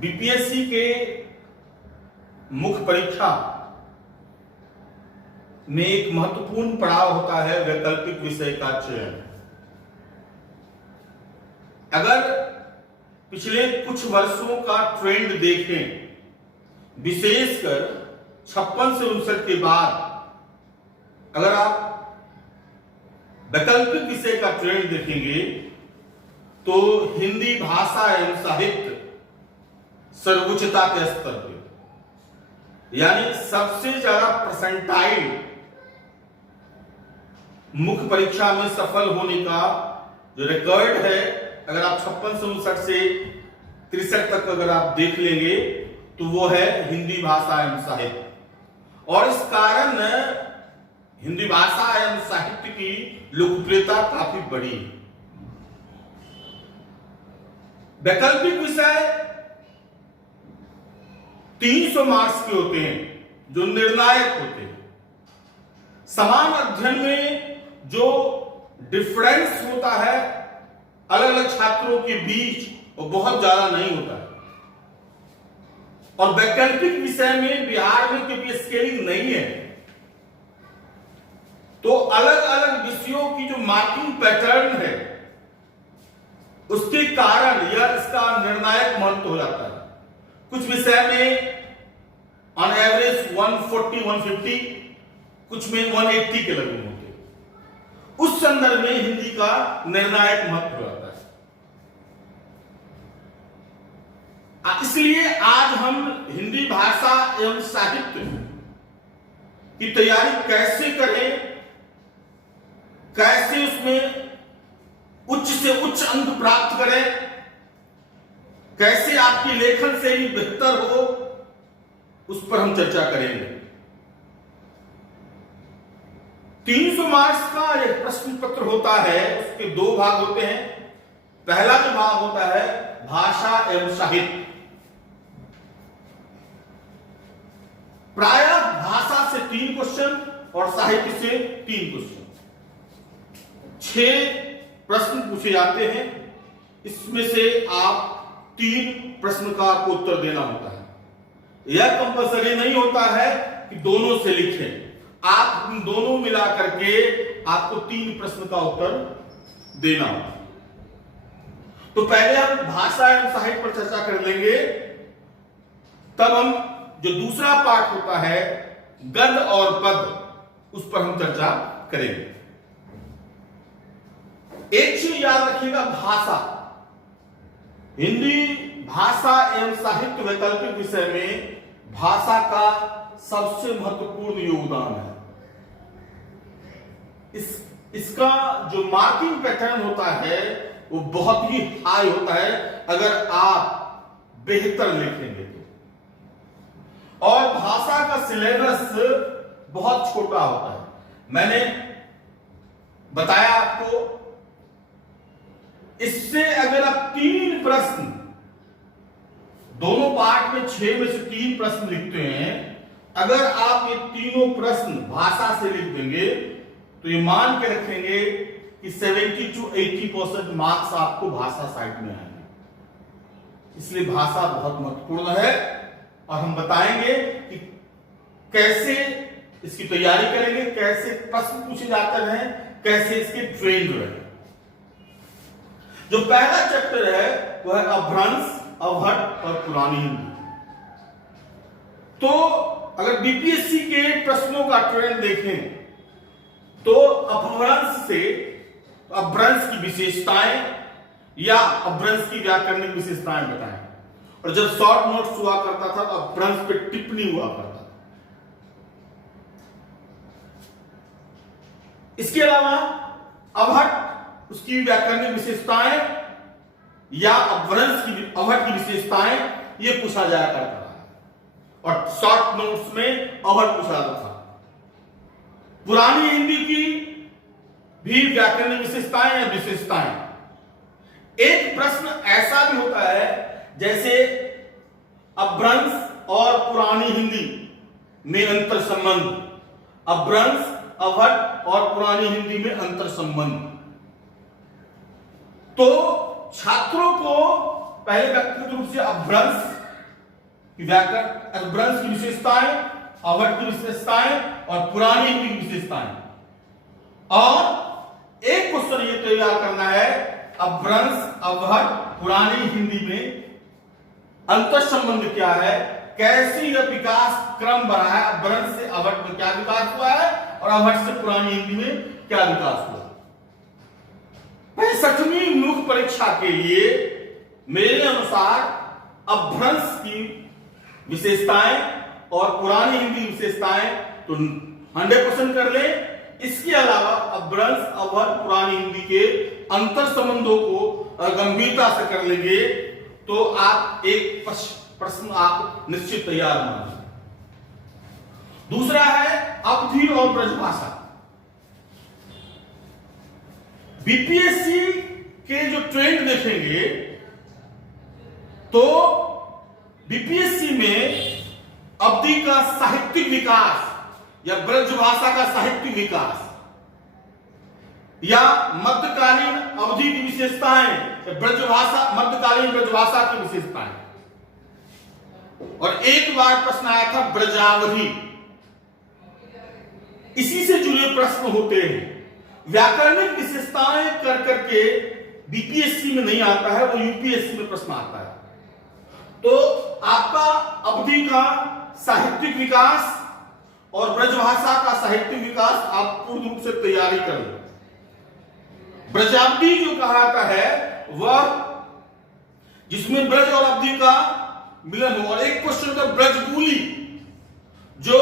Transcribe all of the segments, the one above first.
BPSC के मुख्य परीक्षा में एक महत्वपूर्ण पड़ाव होता है वैकल्पिक विषय का चयन। अगर पिछले कुछ वर्षों का ट्रेंड देखें, विशेषकर 56 से 59 के बाद अगर आप वैकल्पिक विषय का ट्रेंड देखेंगे तो हिंदी भाषा एवं साहित्य सर्वोच्चता के स्तर पे, यानी सबसे ज्यादा परसेंटाइल मुख्य परीक्षा में सफल होने का जो रिकॉर्ड है, अगर आप 56 से 59 से 63 तक अगर आप देख लेंगे तो वो है हिंदी भाषा एवं साहित्य। और इस कारण हिंदी भाषा एवं साहित्य की लोकप्रियता काफी बढ़ी। वैकल्पिक विषय 300 मार्क्स के होते हैं जो निर्णायक होते हैं। समान अध्ययन में जो डिफरेंस होता है अलग अलग छात्रों के बीच वो बहुत ज्यादा नहीं होता है। और वैकल्पिक विषय में बिहार में क्योंकि स्केलिंग नहीं है तो अलग अलग विषयों की जो मार्किंग पैटर्न है उसके कारण यह इसका निर्णायक महत्व हो जाता है। कुछ विषय में ऑन एवरेज 140 150, कुछ में 180 के लगभग होते हैं। उस संदर्भ में हिंदी का निर्णायक महत्व हो जाता है। इसलिए आज हम हिंदी भाषा एवं साहित्य की तैयारी कैसे करें, कैसे उसमें उच्च से उच्च अंक प्राप्त करें, कैसे आपकी लेखन शैली बेहतर हो, उस पर हम चर्चा करेंगे। 300 मार्क्स का एक प्रश्न पत्र होता है, उसके दो भाग होते हैं। पहला जो भाग होता है भाषा एवं साहित्य। प्रायः भाषा से 3 क्वेश्चन और साहित्य से 3 क्वेश्चन, 6 प्रश्न पूछे जाते हैं। इसमें से आप 3 प्रश्न का आपको उत्तर देना होता है। यह कंपल्सरी नहीं होता है कि दोनों से लिखें, आप दोनों मिला करके आपको 3 प्रश्न का उत्तर देना होगा। तो पहले हम भाषा एवं साहित्य पर चर्चा कर लेंगे, तब हम जो दूसरा पार्ट होता है गद्य और पद्य उस पर हम चर्चा करेंगे। एक चीज याद रखिएगा, भाषा, हिंदी भाषा एवं साहित्य वैकल्पिक विषय में भाषा का सबसे महत्वपूर्ण योगदान है। इसका जो मार्किंग पैटर्न होता है वो बहुत ही हाई होता है अगर आप बेहतर लिखेंगे तो। और भाषा का सिलेबस बहुत छोटा होता है। मैंने बताया आपको, इससे अगर आप 3 प्रश्न, दोनों पार्ट में 6 में से 3 प्रश्न लिखते हैं, अगर आप ये तीनों प्रश्न भाषा से लिख देंगे तो ये मान के रखेंगे कि 70 to 80% मार्क्स आपको भाषा साइड में आएंगे। इसलिए भाषा बहुत महत्वपूर्ण है और हम बताएंगे कि कैसे इसकी तैयारी करेंगे, कैसे प्रश्न पूछे जाते हैं, कैसे इसके ट्रेंड रहे। जो पहला चैप्टर है वह है अपभ्रंश, अवहट और पुरानी हिंदी। तो अगर बीपीएससी के प्रश्नों का ट्रेंड देखें तो अपभ्रंश से अपभ्रंश की विशेषताएं या अपभ्रंश की व्याकरणिक विशेषताएं बताएं। और जब शॉर्ट नोट्स हुआ करता था अपभ्रंश पे टिप्पणी हुआ करता था। इसके अलावा अवहट, उसकी व्याकरणिक विशेषताएं या अपभ्रंश की अवहट की विशेषताएं ये पूछा जाया करता था और शॉर्ट नोट्स में अवहट पूछा जाता था। पुरानी हिंदी की भी व्याकरणिक विशेषताएं या विशेषताएं। एक प्रश्न ऐसा भी होता है जैसे अपभ्रंश और पुरानी हिंदी में अंतर संबंध, अपभ्रंश, अवहट और पुरानी हिंदी में अंतर संबंध। तो छात्रों को पहले व्यक्तिगत रूप से अपभ्रंश कि व्याकरण अपभ्रंश की विशेषताएं, अवट की विशेषताएं और पुरानी हिंदी की विशेषताएं। और एक क्वेश्चन ये तैयार करना है, अपभ्रंश, अवट, पुरानी हिंदी में अंतर संबंध क्या है, कैसे यह विकास क्रम बढ़ा है, अपभ्रंश से अवट में क्या विकास हुआ है और अवट से पुरानी हिंदी में क्या विकास हुआ। 65वीं मुख्य परीक्षा के लिए मेरे अनुसार अपभ्रंश की विशेषताएं और पुरानी हिंदी विशेषताएं तो 100% कर ले। इसके अलावा अपभ्रंश, अवट, पुरानी हिंदी के अंतर संबंधों को गंभीरता से कर लेंगे तो आप एक प्रश्न आप निश्चित तैयार मान। दूसरा है अवधि और ब्रजभाषा। बीपीएससी के जो ट्रेंड देखेंगे तो बीपीएससी में अवधि का साहित्यिक विकास या ब्रजभाषा का साहित्यिक विकास या मध्यकालीन अवधि की विशेषताएं, ब्रजभाषा, मध्यकालीन ब्रजभाषा की विशेषताएं, और एक बार प्रश्न आया था ब्रजावधि। इसी से जुड़े प्रश्न होते हैं। व्याकरणिक विशेषताएं कर करके बीपीएससी में नहीं आता है, वो यूपीएससी में प्रश्न आता है। तो आपका अवधि का साहित्यिक विकास और ब्रजभाषा का साहित्यिक विकास आप पूर्ण रूप से तैयारी कर लो। ब्रजावधि जो कहलाता है वह जिसमें ब्रज और अवधि का मिलन हो। और एक क्वेश्चन था ब्रजबुली, जो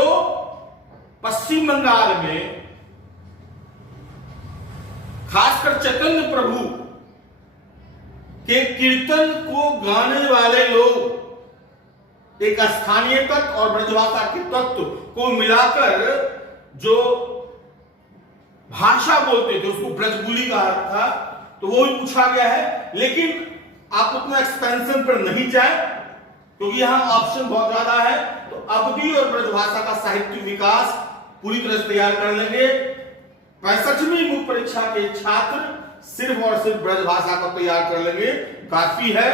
पश्चिम बंगाल में खासकर चैतन्य प्रभु के कीर्तन को गाने वाले लोग एक स्थानीय तत्व और ब्रजभाषा के तत्व को मिलाकर जो भाषा बोलते थे उसको ब्रजबुली कहा था। तो वो भी पूछा गया है, लेकिन आप उतना एक्सपेंशन पर नहीं जाए क्योंकि यहां ऑप्शन बहुत ज्यादा है। तो अवधि और ब्रजभाषा का साहित्यिक विकास पूरी तरह से तैयार कर लेंगे। 65वीं मुख्य परीक्षा के छात्र सिर्फ और सिर्फ ब्रजभाषा को तैयार कर लेंगे, काफी है।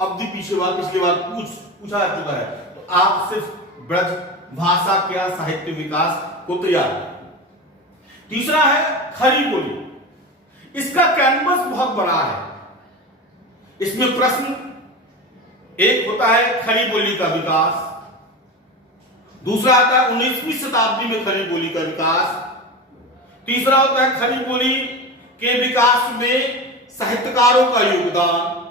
अवधि पिछली बार पूछा जा चुका है, तो आप सिर्फ ब्रज भाषा का साहित्य विकास को तैयार करें। तीसरा है खड़ी बोली। इसका कैनवस बहुत बड़ा है। इसमें प्रश्न एक होता है खड़ी बोली का विकास, दूसरा आता है 19वीं शताब्दी में खड़ी बोली का विकास, तीसरा होता है खड़ी बोली के विकास में साहित्यकारों का योगदान।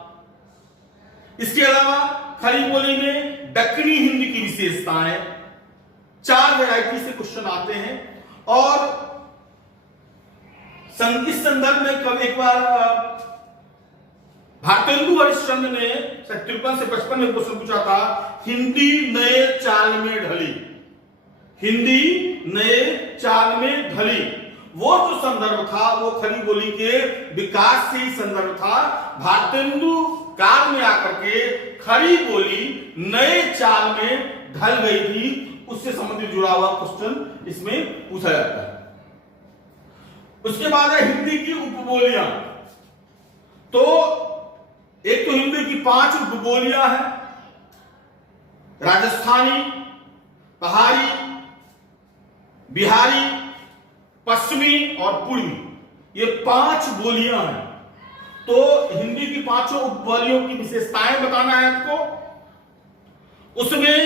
इसके अलावा खड़ी बोली में दक्कनी हिंदी की विशेषताएं, 4 वैरायटी से क्वेश्चन आते हैं। और इस संदर्भ में कल एक बार भारतेंदु हरिश्चंद्र ने 53 से 55 में क्वेश्चन पूछा था, हिंदी नए चाल में ढली, हिंदी नए चाल में ढली। वो जो संदर्भ था वो खड़ी बोली के विकास से ही संदर्भ था। भारतेंदु काल में आकर के खड़ी बोली नए चाल में ढल गई थी, उससे संबंधित जुड़ा हुआ क्वेश्चन इसमें पूछा जाता है। उसके बाद है हिंदी की उपबोलियां। तो एक तो हिंदी की 5 उपबोलियां हैं, राजस्थानी, पहाड़ी, बिहारी, पश्चिमी और पूर्वी, ये 5 बोलियां हैं। तो हिंदी की 5 उपबोलियों की विशेषताएं बताना है आपको। उसमें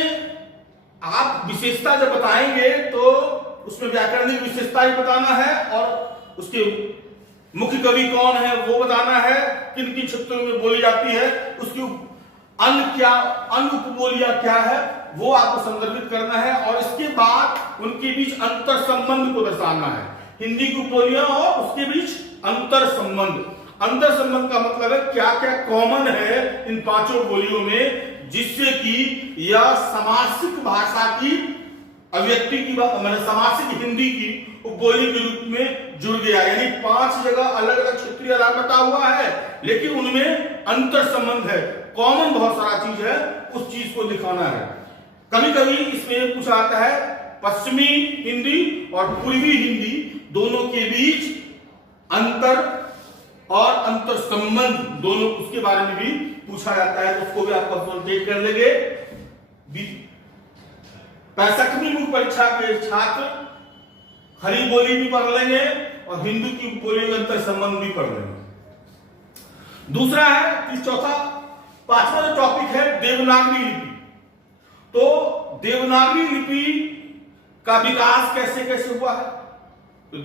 आप विशेषता जब बताएंगे तो उसमें व्याकरणिक विशेषता ही बताना है और उसके मुख्य कवि कौन है वो बताना है, किन किन क्षेत्रों में बोली जाती है, उसकी अन्य उपबोलियां क्या है वो आपको संदर्भित करना है। और इसके बाद उनके बीच अंतर संबंध को दर्शाना है। हिंदी की उपबोलियां और उसके बीच अंतर संबंध। अंतर संबंध का मतलब है क्या क्या कॉमन है इन 5 बोलियों में, जिससे कि यह समासिक भाषा की अभिव्यक्ति की समासिक हिंदी की उपबोली के रूप में जुड़ गया। यानी 5 जगह अलग अलग क्षेत्रीय आधार बता हुआ है, लेकिन उनमें अंतर संबंध है, कॉमन बहुत सारा चीज है, उस चीज को दिखाना है। कभी कभी इसमें पूछा आता है पश्चिमी हिंदी और पूर्वी हिंदी दोनों के बीच अंतर और अंतर संबंध दोनों, उसके बारे में भी पूछा जाता है, तो उसको भी आप कंसंट्रेट कर लेंगे। 65वीं मुख्य परीक्षा के छात्र खड़ी बोली भी पढ़ लेंगे और हिंदू की बोली का अंतर संबंध भी पढ़ लेंगे। दूसरा है चौथा पांचवा जो टॉपिक है देवनागरी लिपि। तो देवनागरी लिपि का विकास कैसे कैसे हुआ है, तो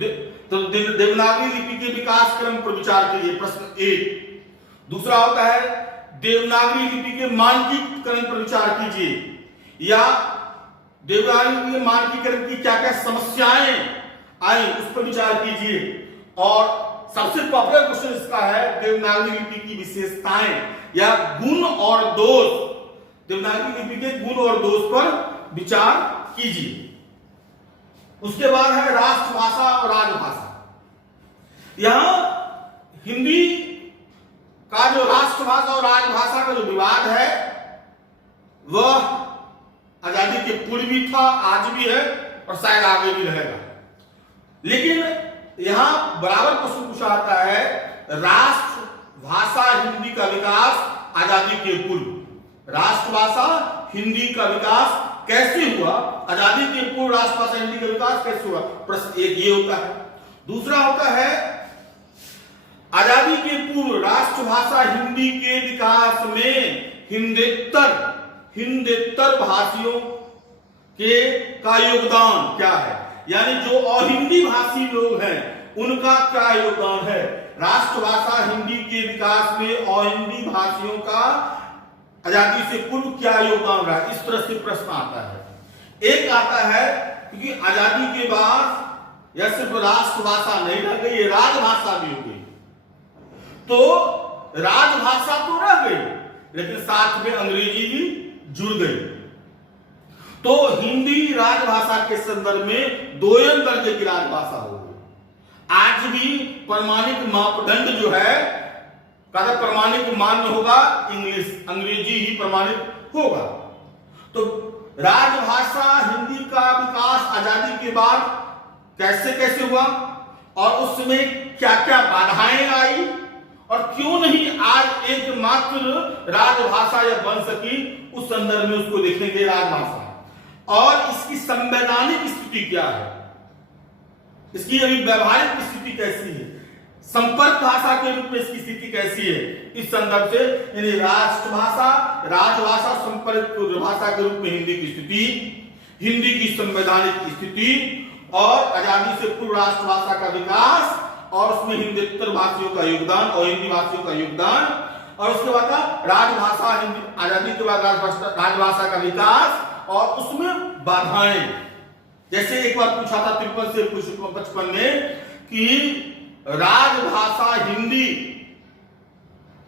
देवनागरी लिपि के विकास क्रम पर विचार करिए, प्रश्न 1। दूसरा होता है देवनागरी लिपि के मानकीकरण पर विचार कीजिए, या देवनागरी लिपि के मानकीकरण की क्या क्या समस्याएं आई उस पर विचार कीजिए। और सबसे पॉपुलर क्वेश्चन इसका है देवनागरी लिपि की विशेषताएं या गुण और दोष, देवनागरी लिपि के गुण और दोष पर विचार कीजिए। उसके बाद है राष्ट्रभाषा और राजभाषा। यहां हिंदी का जो राष्ट्रभाषा और राजभाषा का जो विवाद है वह आजादी के पूर्व भी था, आज भी है और शायद आगे भी रहेगा। लेकिन यहां बराबर प्रश्न पूछा जाता है राष्ट्रभाषा हिंदी का विकास आजादी के पूर्व, राष्ट्रभाषा हिंदी का विकास कैसे हुआ, आजादी के पूर्व राष्ट्रभाषा हिंदी का विकास कैसे हुआ, प्रश्न 1 ये होता है। दूसरा होता है आजादी के पूर्व राष्ट्रभाषा हिंदी के विकास में हिंदेतर भाषियों के का योगदान क्या है, यानी जो अहिंदी भाषी लोग हैं उनका क्या योगदान है। राष्ट्रभाषा हिंदी के विकास में अहिंदी भाषियों का आजादी से पूर्व क्या योगदान रहा, इस तरह से प्रश्न आता है। एक आता है क्योंकि आजादी के बाद यह सिर्फ राष्ट्रभाषा नहीं रह गई, ये राजभाषा भी हो गई। तो राजभाषा तो रह गई लेकिन साथ में अंग्रेजी भी जुड़ गई। तो हिंदी राजभाषा के संदर्भ में दोयम दर्जे की राजभाषा हो गई। आज भी प्रमाणिक मापदंड जो है प्रमाणिक मान्य होगा इंग्लिश, अंग्रेजी ही प्रमाणित होगा। तो राजभाषा हिंदी का विकास आजादी के बाद कैसे कैसे हुआ और उसमें क्या क्या बाधाएं आई और क्यों नहीं आज एकमात्र राजभाषा या बन सकी, उस संदर्भ में उसको देखेंगे राजभाषा। और इसकी संवैधानिक स्थिति क्या है, इसकी अभी व्यवहारिक स्थिति कैसी है, संपर्क भाषा के रूप में इसकी स्थिति कैसी है, इस संदर्भ से यानी राष्ट्रभाषा राजभाषा संपर्क भाषा के रूप में हिंदी की स्थिति, हिंदी की संवैधानिक स्थिति और आजादी से पूर्व राष्ट्रभाषा का विकास और उसमें हिंदेतर भाषियों का योगदान और हिंदी भाषियों का योगदान, और उसके बाद राजभाषा हिंदी आजादी के बाद राजभाषा का विकास और उसमें बाधाएं। जैसे एक बार पूछा था 53 से 55 में कि राजभाषा हिंदी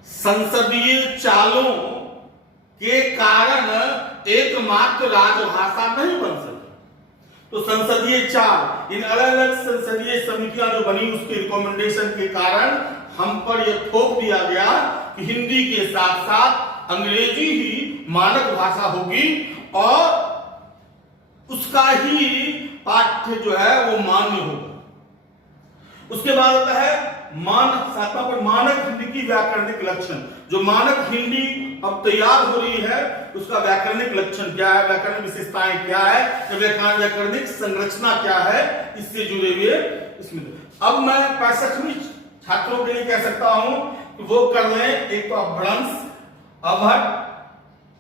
संसदीय चालों के कारण एकमात्र राजभाषा नहीं बन सकी। तो संसदीय चाल, इन अलग अलग संसदीय समितियां जो बनी उसके रिकमेंडेशन के कारण हम पर यह थोप दिया गया कि हिंदी के साथ साथ अंग्रेजी ही मानक भाषा होगी और उसका ही पाठ्य जो है वो मान्य होगा। उसके बाद होता है मानक हिंदी की व्याकरणिक लक्षण। जो मानक हिंदी अब तैयार हो रही है उसका व्याकरणिक लक्षण क्या है, व्याकरणिक विशेषताएं क्या है, व्याकरणिक संरचना क्या है, इससे जुड़े हुए इसमें। अब मैं 65वीं छात्रों के लिए कह सकता हूं कि वो कर लें, एक तो अपभ्रंश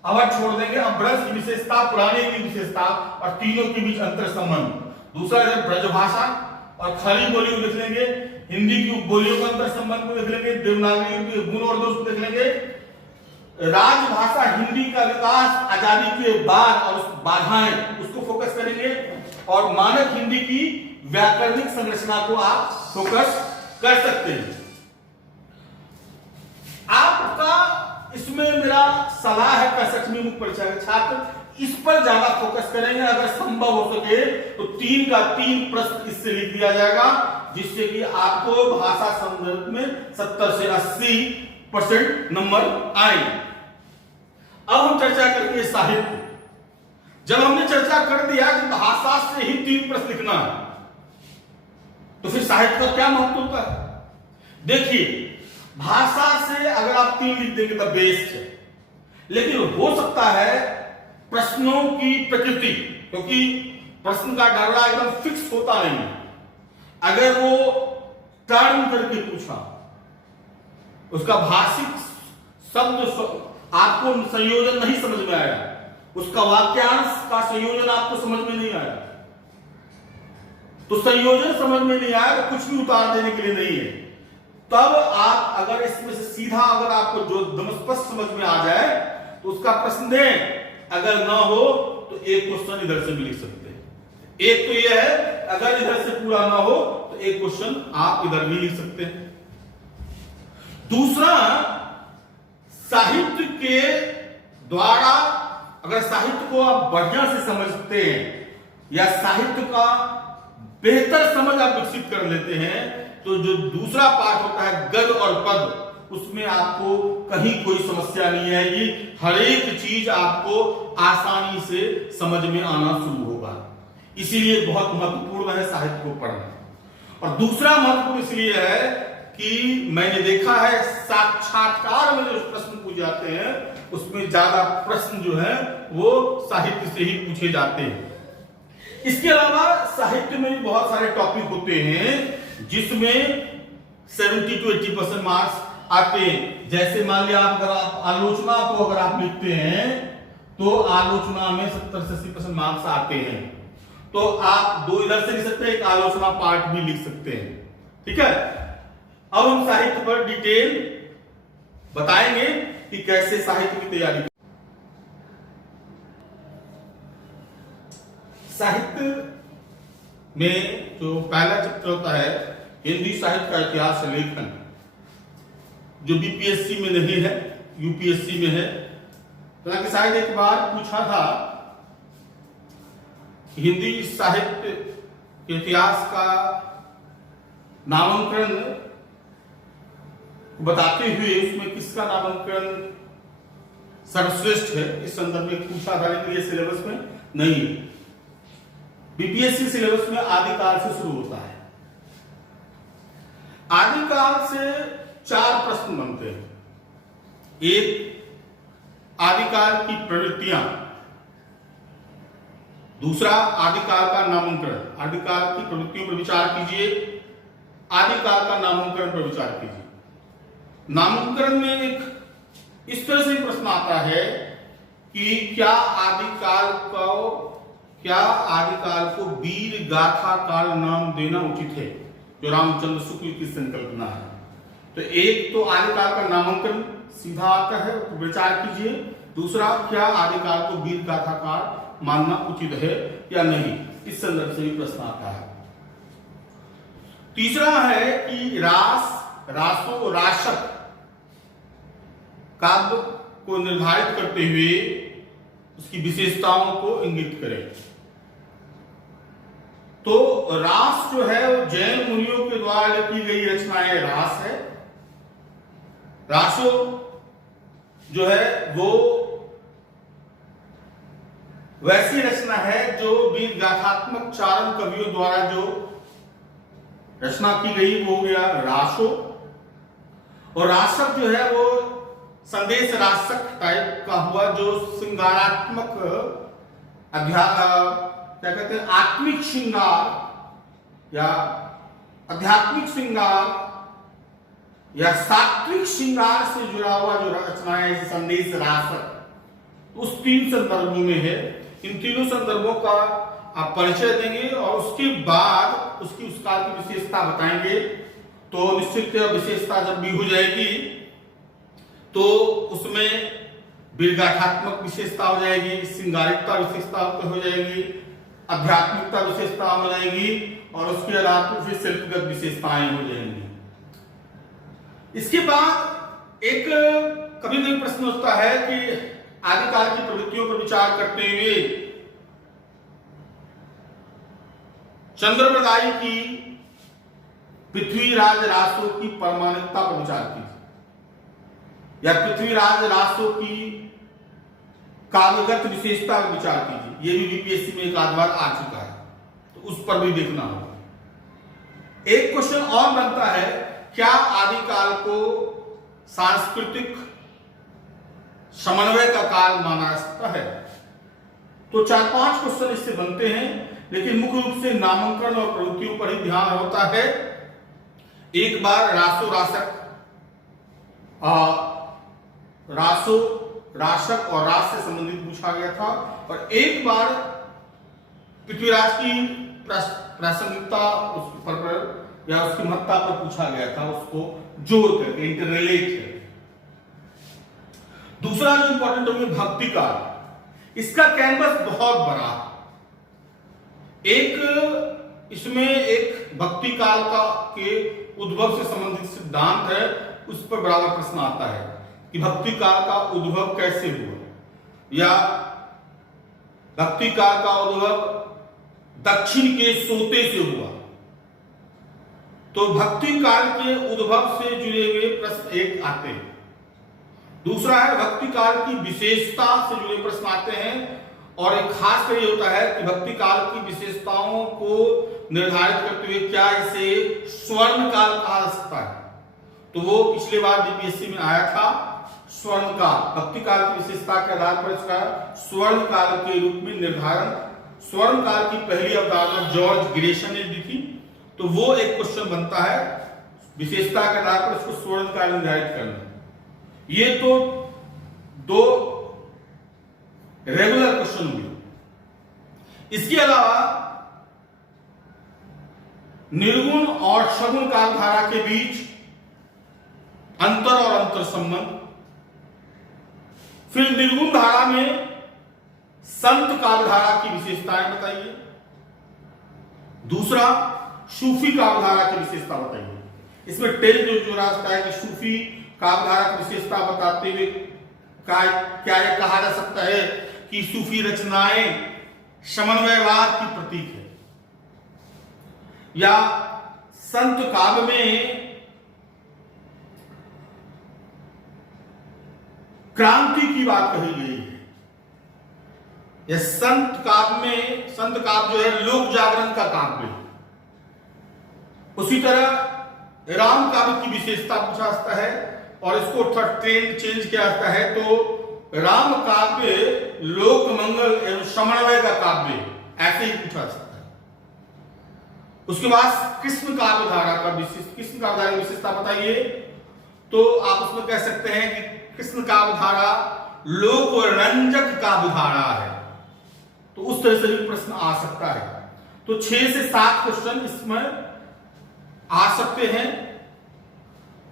अवध छोड़ देंगे, अपभ्रंश की विशेषता, पुराने की विशेषता और तीनों के बीच अंतर संबंध। दूसरा है ब्रजभाषा और खड़ी बोली को देख लेंगे, हिंदी की उपबोलियों का अंतर संबंध को देख लेंगे, देवनागरी के गुण और दोष को देख लेंगे, राजभाषा हिंदी का विकास आजादी के बाद और उस बाधाएं उसको फोकस करेंगे, और मानक हिंदी की व्याकरणिक संरचना को आप फोकस कर सकते हैं। आपका इसमें मेरा सलाह है 65वीं मुख्य परीक्षा के छात्र इस पर ज्यादा फोकस करेंगे। अगर संभव हो सके तो 3 का 3 प्रश्न इससे लिख दिया जाएगा, जिससे कि आपको भाषा संदर्भ में 70 से 80% नंबर आए। अब हम चर्चा करते हैं साहित्य। जब हमने चर्चा कर दिया कि भाषा से ही 3 प्रश्न लिखना है, तो फिर साहित्य का क्या महत्व होता है। देखिए, भाषा से अगर आप 3 लिख देंगे तो बेस्ट है, लेकिन हो सकता है प्रश्नों की प्रकृति, क्योंकि प्रश्न का डरना एकदम फिक्स होता नहीं है। अगर वो टर्न करके पूछा, उसका भाषिक शब्द आपको संयोजन नहीं समझ में आया, उसका वाक्यांश का संयोजन आपको समझ में नहीं आया, तो संयोजन समझ में नहीं आया तो कुछ भी उतार देने के लिए नहीं है। तब आप अगर इसमें से सीधा अगर आपको जो स्पष्ट समझ में आ जाए तो उसका प्रश्न दें, अगर ना हो तो एक क्वेश्चन इधर से भी लिख सकते हैं। एक तो यह है, अगर इधर से पूरा ना हो तो एक क्वेश्चन आप इधर भी लिख सकते हैं। दूसरा, साहित्य के द्वारा अगर साहित्य को आप बढ़िया से समझते हैं या साहित्य का बेहतर समझ आप विकसित कर लेते हैं, तो जो दूसरा पार्ट होता है गद्य और पद, उसमें आपको कहीं कोई समस्या नहीं आएगी। हर एक चीज आपको आसानी से समझ में आना शुरू होगा। इसीलिए बहुत महत्वपूर्ण है साहित्य को पढ़ना। और दूसरा महत्वपूर्ण इसलिए है कि मैंने देखा है साक्षात्कार में जो प्रश्न पूछे जाते हैं उसमें ज्यादा प्रश्न जो है वो साहित्य से ही पूछे जाते हैं। इसके अलावा साहित्य में बहुत सारे टॉपिक होते हैं जिसमें 70 to 80% मार्क्स आते हैं। जैसे मान लिया अगर आप आलोचना को अगर आप लिखते हैं तो आलोचना में 70 से 80% मार्क्स आते हैं। तो आप दो इधर से लिख सकते हैं, एक आलोचना पार्ट भी लिख सकते हैं। ठीक है, अब हम साहित्य पर डिटेल बताएंगे कि कैसे साहित्य की तैयारी। साहित्य में जो पहला चैप्टर होता है हिंदी साहित्य का इतिहास लेखन, जो बीपीएससी में नहीं है, यूपीएससी में है। हालांकि शायद एक बार पूछा था हिंदी साहित्य के इतिहास का नामांकन बताते हुए उसमें किसका नामांकन सर्वश्रेष्ठ है, इस संदर्भ में पूछा था, लेकिन ये सिलेबस में नहीं। बीपीएससी सिलेबस में आदिकाल से शुरू होता है। आदिकाल से 4 प्रश्न बनते हैं। एक आदिकाल की प्रवृत्तियां, दूसरा आदिकाल का नामांकन, आदिकाल की प्रवृत्तियों पर विचार कीजिए, आदिकाल का नामांकन पर विचार कीजिए। नामांकन में एक इस तरह से प्रश्न आता है कि क्या आदिकाल को वीर गाथा काल नाम देना उचित है, जो रामचंद्र शुक्ल की संकल्पना है। तो एक तो आदिकाल का नामांकन सीधा आता है, विचार कीजिए। दूसरा, क्या आदिकाल को वीर गाथा काल मानना उचित है या नहीं, इस संदर्भ से भी प्रश्न आता है। तीसरा है कि रासो राशक काव्य को निर्धारित करते हुए उसकी विशेषताओं को इंगित करें। तो रास जो है वो जैन मुनियों के द्वारा लिखी गई रचनाएं रास है। रासो जो है वो वैसी रचना है जो वीर गाथात्मक चारण कवियों द्वारा जो रचना की गई वो हो गया रासो। और रासक जो है वो संदेश रासक टाइप का हुआ, जो श्रृंगारात्मक क्या कहते हैं आत्मिक श्रृंगार या आध्यात्मिक श्रृंगार या सात्विक श्रृंगार से जुड़ा हुआ जो रचना है संदेश रासक, उस 3 संदर्भों में है। इन तीनों संदर्भों का आप परिचय देंगे और उसके बाद उसकी उस काल की विशेषता बताएंगे। तो निश्चित विशेषता जब भी हो जाएगी तो उसमें वीरगाथात्मक विशेषता हो जाएगी, श्रृंगारिकता विशेषता हो जाएगी, आध्यात्मिकता विशेषता हो जाएगी और उसके अलावा फिर शिल्पगत विशेषताएं हो जाएंगी। इसके बाद एक कभी कभी प्रश्न उठता है कि आदिकाल की प्रवृत्तियों पर विचार करते हुए चंद्रप्रदायी की पृथ्वीराज रासो की परमाणिकता पर विचार कीजिए, या पृथ्वीराज रासो की काव्यगत विशेषता पर विचार कीजिए। ये भी बीपीएससी में एक आध बार आ चुका है, तो उस पर भी देखना होगा। एक क्वेश्चन और बनता है, क्या आदिकाल को सांस्कृतिक समन्वय का काल माना जा सकता है? तो 4-5 क्वेश्चन इससे बनते हैं, लेकिन मुख्य रूप से नामांकन और प्रवृत्तियों पर ही ध्यान होता है। एक बार रासो राशक और रास से संबंधित पूछा गया था, और एक बार पृथ्वीराज की प्रासंगिकता उस पर या उसकी महत्ता पर पूछा गया था, उसको जोड़ करके इंटररिलेट है। दूसरा जो इंपॉर्टेंट होगा भक्ति काल, इसका कैनवस बहुत बड़ा, एक इसमें एक भक्ति काल का के उद्भव से संबंधित सिद्धांत है, उस पर बराबर प्रश्न आता है कि भक्ति काल का उद्भव कैसे हुआ, या भक्ति काल का उद्भव दक्षिण के सोते से हुआ। तो भक्ति काल के उद्भव से जुड़े हुए प्रश्न एक आते हैं। दूसरा है भक्ति काल की विशेषता से जुड़े प्रश्न आते हैं, और एक खास कर ये होता है कि भक्ति काल की विशेषताओं को निर्धारित करते हुए क्या इसे स्वर्ण काल कहा जा सकता है। तो वो पिछले बार बीपीएससी में आया था, स्वर्ण काल, भक्ति काल की विशेषता के आधार पर इसका स्वर्ण काल के रूप में निर्धारण, स्वर्ण काल की पहली अवधारणा जॉर्ज ग्रेशन ने दी थी। तो वो एक क्वेश्चन बनता है, विशेषता के आधार पर इसको स्वर्ण काल निर्धारित करना। ये तो दो रेगुलर क्वेश्चन हुए। इसके अलावा निर्गुण और सगुण कालधारा के बीच अंतर और अंतर संबंध, फिर निर्गुण धारा में संत कालधारा की विशेषताएं बताइए, दूसरा सूफी कालधारा की विशेषता बताइए। इसमें टेल जो रास्ता है कि सूफी कालधारा की विशेषता बताते हुए क्या यह कहा जा सकता है कि सूफी रचनाएं समन्वयवाद की प्रतीक है, या संत काव्य में क्रांति की बात कही गई है, या संत काव्य में, संत काव्य जो है लोक जागरण का काव्य है। उसी तरह राम काव्य की विशेषता पूछा जाता है, और इसको थोड़ा ट्रेंड चेंज किया जाता है, तो राम काव्य लोक मंगल एवं समन्वय का काव्य, ऐसे ही पूछा जाता है। उसके बाद कृष्ण काव्य धारा का कृष्ण काव्य धारा की विशेषता बताइए, तो आप उसमें कह सकते हैं कि कृष्ण काव्य धारा लोक रंजक काव्य धारा है। तो उस तरह से भी प्रश्न आ सकता है। तो 6 से 7 क्वेश्चन इसमें आ सकते हैं।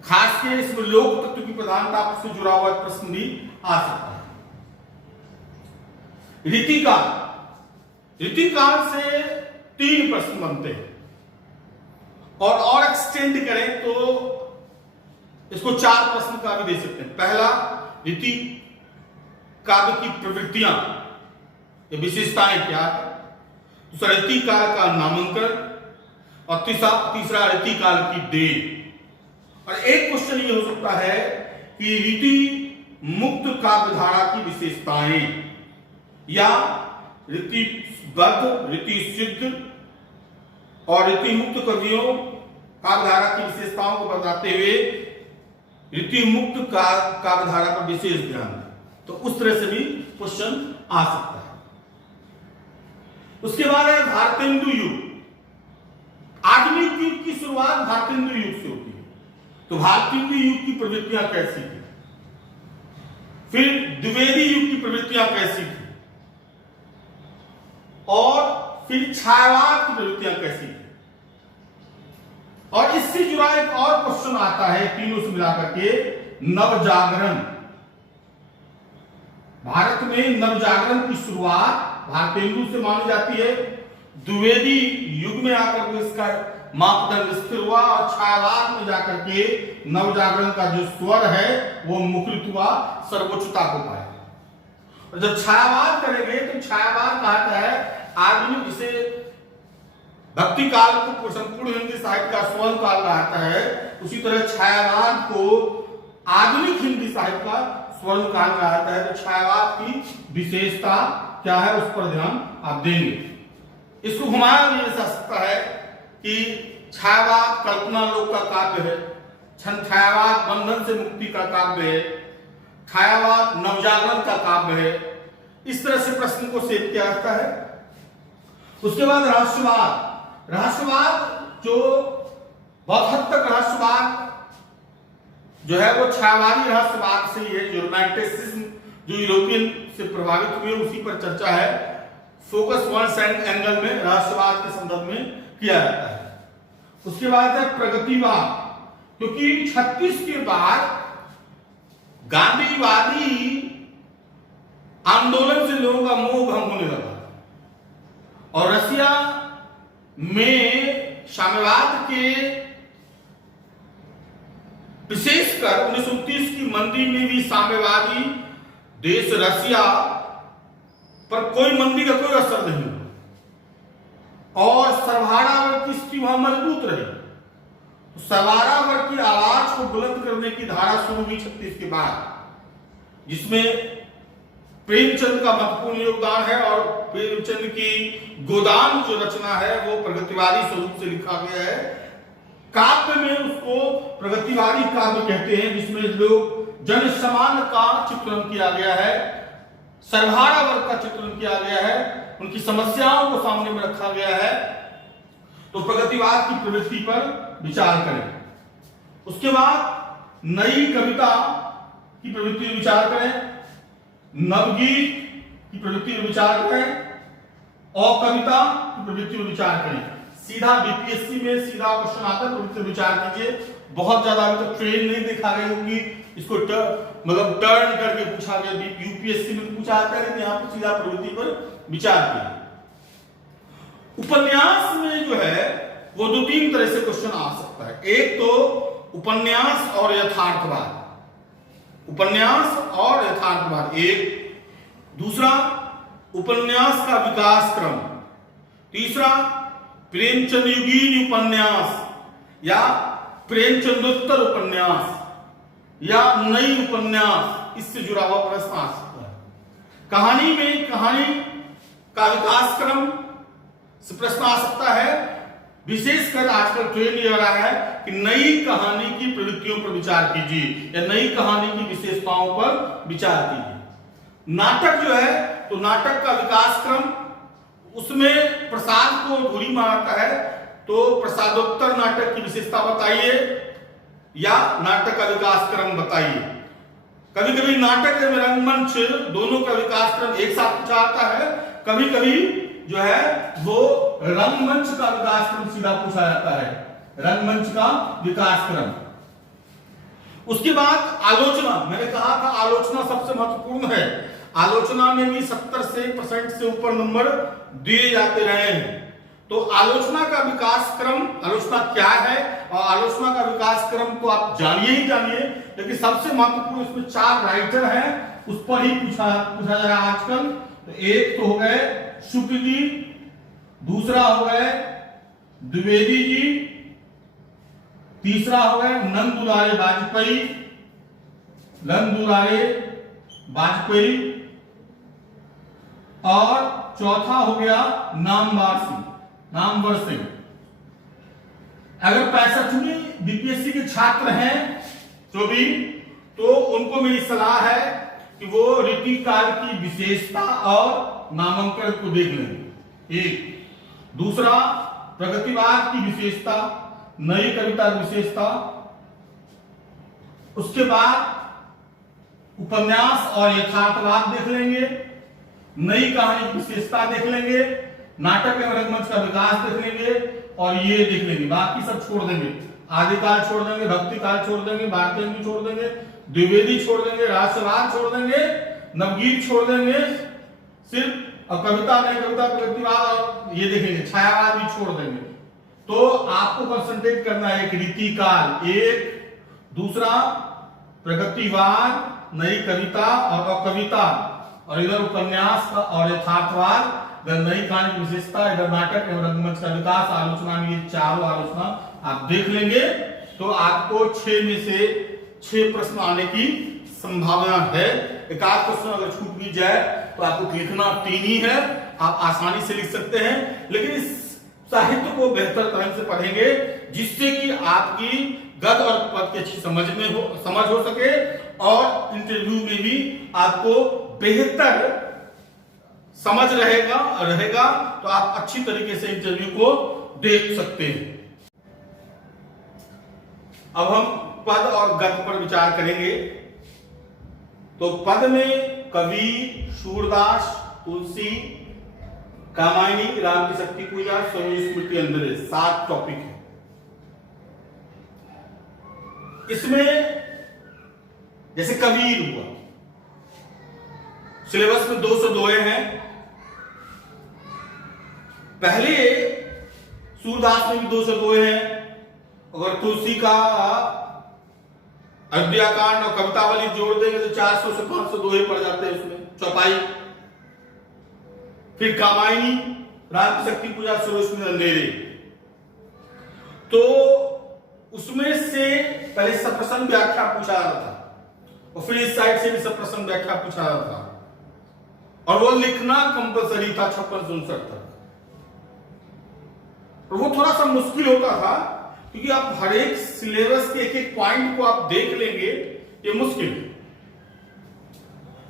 खासकर इसमें लोक तत्व की प्रधानता से जुड़ा हुआ प्रश्न भी आ सकता है। रीतिकाल से 3 प्रश्न बनते हैं, और एक्सटेंड करें तो इसको 4 प्रश्न का भी दे सकते हैं। पहला, रीति काव्य की प्रवृत्तियां, ये विशेषताएं क्या है। दूसरा, रीति काल का नामांकन, और तीसरा रीति काल की देन। और एक क्वेश्चन ये हो सकता है कि रीति मुक्त काव्य धारा की विशेषताएं, या रीतिबद्ध, रीति सिद्ध और रीति मुक्त कवियों काव्य धारा की विशेषताओं को बताते हुए रीति मुक्त काव्य धारा पर विशेष ध्यान दें। तो उस तरह से भी क्वेश्चन आ सकता है। उसके बाद है भारतेंदु युग। आधुनिक युग की शुरुआत भारतेंदु युग से होती है। तो भारतेंदु युग की प्रवृत्तियां कैसी थी, फिर द्विवेदी युग की प्रवृत्तियां कैसी थी, और फिर छायावाद की प्रवृत्तियां कैसी थी। और इससे जुड़ा एक और क्वेश्चन आता है तीनों से मिलाकर के, नवजागरण। भारत में नवजागरण की शुरुआत भारतेंदु से मानी जाती है। द्विवेदी युग में आकर के इसका मापदंड स्थिर हुआ, और छायावाद में जाकर के नवजागरण का जो स्वर है वो मुखरित हुआ, सर्वोच्चता को पाया। और जब छायावाद करेंगे तो छायावाद कहता है आधुनिक, जिसे भक्ति काल को संपूर्ण हिंदी साहित्य का स्वर्ण काल कहता है, उसी तरह छायावाद को आधुनिक हिंदी साहित्य का स्वर्ण काल कहता है। तो छायावाद की विशेषता क्या है उस पर ध्यान आप देंगे। इसको घुमाया भी जा सकता है कि छायावाद कल्पना लोक का काव्य है, छायावाद बंधन से मुक्ति का काव्य है, छायावाद नवजागरण का काव्य है, इस तरह से प्रश्न को सेट किया जाता है। उसके बाद राष्ट्रवाद। राष्ट्रवाद जो बहुत हद तक राष्ट्रवाद जो है वो छायावादी राष्ट्रवाद से ही है, जो रोमांटिसिज्म जो यूरोपियन से प्रभावित हुए उसी पर चर्चा है। फोकस वन एंगल में राष्ट्रवाद के संदर्भ में किया जाता है। उसके बाद है प्रगतिवाद, क्योंकि 36 के बाद गांधीवादी आंदोलन से लोगों का मोह भंग होने लगा और रसिया में साम्यवाद के विशेषकर 1929 की मंदी में भी साम्यवादी देश रसिया पर कोई मंदी का कोई असर नहीं हुआ और सर्वहारा वर्ग की स्थिति वहां मजबूत रही। तो सर्वहारा वर्ग की आवाज को बुलंद करने की धारा शुरू हुई 36 के बाद, जिसमें प्रेमचंद का महत्वपूर्ण योगदान है और प्रेमचंद की गोदान जो रचना है वो प्रगतिवादी स्वरूप से लिखा गया है। काव्य में उसको प्रगतिवादी काव्य कहते हैं, जिसमें लोग जन समान का चित्रण किया गया है, सर्वहारा वर्ग का चित्रण किया गया है, उनकी समस्याओं को सामने में रखा गया है। तो प्रगतिवाद की प्रवृत्ति पर विचार करें। उसके बाद नई कविता की प्रवृत्ति पर विचार करें, नवगीत की प्रवृत्ति पर विचार करें और कविता की प्रवृत्ति पर विचार करें। सीधा बीपीएससी में सीधा क्वेश्चन आता है, प्रवृत्ति पर विचार कीजिए। बहुत ज्यादा अभी तक ट्रेन नहीं देखा गई होगी, इसको मतलब टर्न करके पूछा गया, यूपीएससी में पूछा आता है, यहाँ पर सीधा प्रवृत्ति पर विचार कीजिए। उपन्यास में जो है वो 2-3 तरह से क्वेश्चन आ सकता है। एक तो उपन्यास और यथार्थवाद, उपन्यास और यथार्थवाद एक, दूसरा उपन्यास का विकास क्रम, तीसरा प्रेमचंद युगीन उपन्यास या प्रेमचंदोत्तर उपन्यास या नई उपन्यास, इससे जुड़ा हुआ प्रश्न आ सकता है। कहानी में कहानी का विकास क्रम से प्रश्न आ सकता है। विशेषकर आजकल ट्रेंड ये हो रहा है कि नई कहानी की प्रवृत्तियों पर विचार कीजिए या नई कहानी की विशेषताओं पर विचार कीजिए। नाटक जो है तो नाटक का विकास क्रम, उसमें प्रसाद को धुरी मारता है, तो प्रसादोत्तर नाटक की विशेषता बताइए या नाटक का विकास क्रम बताइए। कभी कभी नाटक एवं रंगमंच दोनों का विकास क्रम एक साथ पूछा जाता है, कभी कभी जो है वो रंगमंच का विकास क्रम सीधा पूछा जाता है, रंगमंच का विकास क्रम। उसके बाद आलोचना, मैंने कहा था आलोचना सबसे महत्वपूर्ण है। आलोचना में भी 70% से ऊपर नंबर दिए जाते रहे हैं। तो आलोचना का विकास क्रम, आलोचना क्या है और आलोचना का विकास क्रम तो आप जानिए ही जानिए, लेकिन सबसे महत्वपूर्ण इसमें 4 राइटर हैं, उस पर ही पूछा जा रहा है आजकल। तो एक तो हो गए शुक्ल जी, दूसरा हो गए द्विवेदी जी, तीसरा हो गए नंद दुलारे वाजपेयी, नंद दुलारे वाजपेयी, और चौथा हो गया नामवर सिंह। अगर 65वीं बीपीएससी के छात्र हैं जो भी, तो उनको मेरी सलाह है कि वो रीतिकाल की विशेषता और नामांकन को देख लेंगे। एक, दूसरा प्रगतिवाद की विशेषता, नई कविता की विशेषता, उसके बाद उपन्यास और यथार्थवाद देख लेंगे, नई कहानी की विशेषता देख लेंगे, नाटक एवं रंगमंच का विकास देख लेंगे और ये देख लेंगे। बाकी सब छोड़ देंगे, आदिकाल छोड़ देंगे, भक्ति काल छोड़ देंगे, भारतीय छोड़ देंगे, द्विवेदी छोड़ देंगे, राष्ट्रवाद छोड़ देंगे, नवगीत छोड़ देंगे सिर्फ, और कविता नई कविता प्रगतिवाद और ये देखेंगे, छायावाद भी छोड़ देंगे। तो आपको कंसंट्रेट करना है, एक रीतिकाल, एक, दूसरा प्रगतिवाद, नई कविता और कविता, और इधर उपन्यास का और यथार्थवाद, इधर नई कहानी की विशेषता, इधर नाटक एवं रंगमंच का विकास, आलोचना में ये चारों आलोचना आप देख लेंगे तो आपको 6 में से 6 प्रश्न आने की संभावना है। एक आध क्वेश्चन अगर छूट भी जाए तो आपको लिखना 3 ही है, आप आसानी से लिख सकते हैं, लेकिन इस साहित्य को बेहतर तरह से पढ़ेंगे जिससे कि आपकी गद्य और पद की अच्छी समझ हो सके और इंटरव्यू में भी आपको बेहतर समझ रहेगा तो आप अच्छी तरीके से इंटरव्यू को देख सकते हैं। अब हम पद और गद्य पर विचार करेंगे। तो पद में कबीर, सूरदास, तुलसी, कामायनी, राम की शक्ति पूजा, स्वयं स्मृति, अंदर 7 टॉपिक है। इसमें जैसे कबीर हुआ, सिलेबस में 202 हैं। पहले सूरदास में भी 202 हैं। अगर तुलसी का अयोध्याकांड और कवितावली जोड़ देंगे तो 400 से 500 दोहे पड़ जाते हैं उसमें, चौपाई। फिर कामायनी, राम की शक्ति पूजा, स्वयं अंधेरे। तो उसमें से पहले सप्रसंग व्याख्या पूछा जा रहा था और फिर इस साइड से भी सप्रसंग व्याख्या पूछा जा रहा था और वो लिखना कंपलसरी था 56 से 59 तक। और वो थोड़ा सा मुश्किल होता था क्योंकि आप हर एक सिलेबस के एक पॉइंट को आप देख लेंगे, ये मुश्किल है।